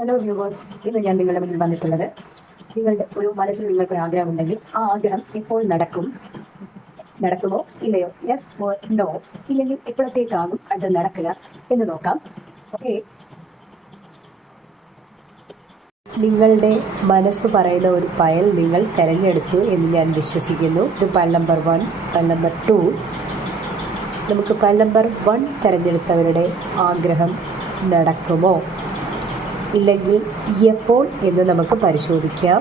Hello viewers, ഇന്ന് ഞാൻ നിങ്ങളുടെ മുന്നിൽ വന്നിട്ടുള്ളത് നിങ്ങളുടെ ഒരു മനസ്സിൽ നിങ്ങൾക്കൊരു ആഗ്രഹം ഉണ്ടെങ്കിൽ ആ ആഗ്രഹം ഇപ്പോൾ നടക്കുമോ ഇല്ലയോ, യെസ് ഓർ നോ, ഇല്ലെങ്കിൽ എപ്പോഴത്തേക്കാകും അത് നടക്കുക എന്ന് നോക്കാം. ഓക്കെ, നിങ്ങളുടെ മനസ്സ് പറയുന്ന ഒരു ഫയൽ നിങ്ങൾ തിരഞ്ഞെടുത്തു എന്ന് ഞാൻ വിശ്വസിക്കുന്നു. ഇത് ഫയൽ നമ്പർ 1, ഫയൽ നമ്പർ 2. നമുക്ക് ഫയൽ നമ്പർ 1 തിരഞ്ഞെടുത്തവരുടെ ആഗ്രഹം നടക്കുമോ ഇല്ലെങ്കിൽ എപ്പോൾ എന്ന് നമുക്ക് പരിശോധിക്കാം.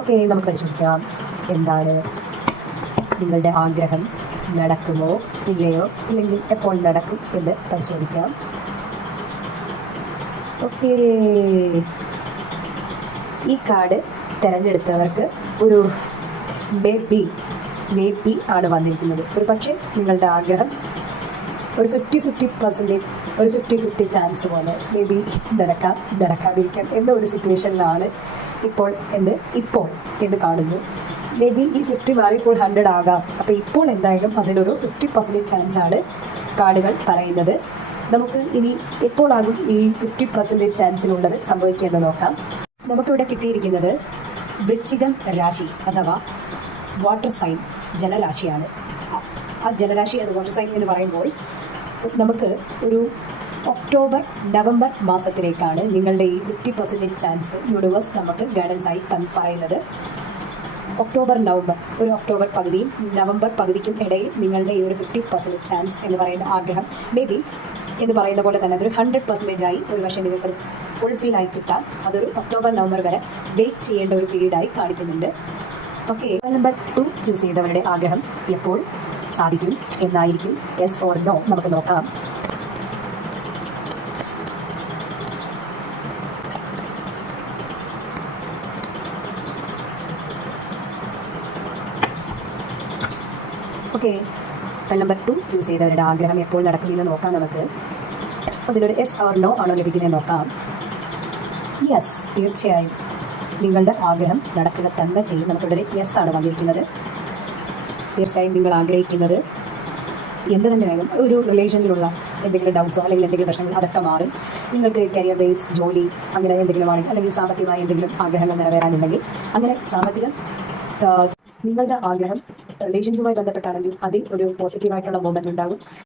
ഓക്കെ, നമുക്ക് പരിശോധിക്കാം എന്താണ് നിങ്ങളുടെ ആഗ്രഹം, നടക്കുമോ ഇല്ലയോ, ഇല്ലെങ്കിൽ എപ്പോൾ നടക്കും എന്ന് പരിശോധിക്കാം. ഓക്കെ, ഈ കാർഡ് തിരഞ്ഞെടുത്തവർക്ക് ഒരു മേ ബി ആണ് വന്നിരിക്കുന്നത്. ഒരു പക്ഷേ നിങ്ങളുടെ ആഗ്രഹം ഒരു 50-50%, ഒരു 50-50 ചാൻസ് പോലെ മേ ബി നടക്കാതിരിക്കാം എന്ന ഒരു സിറ്റുവേഷനിലാണ് ഇപ്പോൾ എന്ന് കാണുന്നു. മേ ബി ഈ 50 മാറി ഇപ്പോൾ 100 ആകാം. അപ്പോൾ ഇപ്പോൾ എന്തായാലും അതിനൊരു 50% ചാൻസ് ആണ് കാർഡുകൾ പറയുന്നത്. നമുക്ക് ഇനി എപ്പോഴാകും ഈ 50% ചാൻസിനുള്ളത് സംഭവിക്കുകയെന്ന് നോക്കാം. നമുക്കിവിടെ കിട്ടിയിരിക്കുന്നത് വൃശ്ചികം രാശി അഥവാ വാട്ടർ സൈൻ ജലരാശിയാണ്. ആ ജലരാശി അത് വാട്ടർ സൈൻ എന്ന് പറയുമ്പോൾ നമുക്ക് ഒരു ഒക്ടോബർ-നവംബർ മാസത്തിലേക്കാണ് നിങ്ങളുടെ ഈ 50% ചാൻസ് യൂണിവേഴ്സ് നമുക്ക് ഗൈഡൻസ് ആയി പറയുന്നത്. ഒക്ടോബർ-നവംബർ, ഒരു ഒക്ടോബർ പകുതിയും നവംബർ പകുതിക്കും ഇടയിൽ നിങ്ങളുടെ ഈ ഒരു 50% ചാൻസ് എന്ന് പറയുന്ന ആഗ്രഹം മേ ബി എന്ന് പറയുന്ന പോലെ തന്നെ അതൊരു 100% ആയി ഒരു പക്ഷേ നിങ്ങൾക്ക് ഫുൾഫിൽ ആയി കിട്ടാം. അതൊരു ഒക്ടോബർ-നവംബർ വരെ വെയിറ്റ് ചെയ്യേണ്ട ഒരു പീരീഡായി കാണിക്കുന്നുണ്ട്. ഓക്കെ, നമ്പർ 2 ചൂസ് ചെയ്തവരുടെ ആഗ്രഹം എപ്പോൾ സാധിക്കും എന്നായിരിക്കും, യെസ് ഓർ നോ, നമുക്ക് നോക്കാം. ഓക്കെ, ഫയൽ നമ്പർ 2 ചൂസ് ചെയ്തവരുടെ ആഗ്രഹം എപ്പോൾ നടക്കുമെന്ന് നോക്കാം. നമുക്ക് അതിലൊരു യെസ് ഓർ നോ ആണോ ലഭിക്കുന്നത് നോക്കാം. യെസ്, തീർച്ചയായും നിങ്ങളുടെ ആഗ്രഹം നടക്കുക തന്നെ ചെയ്യും. നമുക്കിവിടെ യെസ് ആണ് വന്നിരിക്കുന്നത്. തീർച്ചയായും നിങ്ങൾ ആഗ്രഹിക്കുന്നത് എന്ത് തന്നെയായാലും ഒരു റിലേഷനിലുള്ള എന്തെങ്കിലും ഡൗട്ട്സോ അല്ലെങ്കിൽ എന്തെങ്കിലും പ്രശ്നങ്ങൾ അതൊക്കെ മാറും. നിങ്ങൾക്ക് കരിയർ ബേസ്, ജോലി അങ്ങനെ എന്തെങ്കിലും ആണെങ്കിൽ, അല്ലെങ്കിൽ സാമ്പത്തികമായി എന്തെങ്കിലും ആഗ്രഹങ്ങൾ നിറവേറാനുണ്ടെങ്കിൽ, അങ്ങനെ നിങ്ങളുടെ ആഗ്രഹം റിലേഷൻസുമായി ബന്ധപ്പെട്ടാണെങ്കിൽ അതിൽ ഒരു പോസിറ്റീവായിട്ടുള്ള മൂവ്മെൻറ്റ് ഉണ്ടാകും.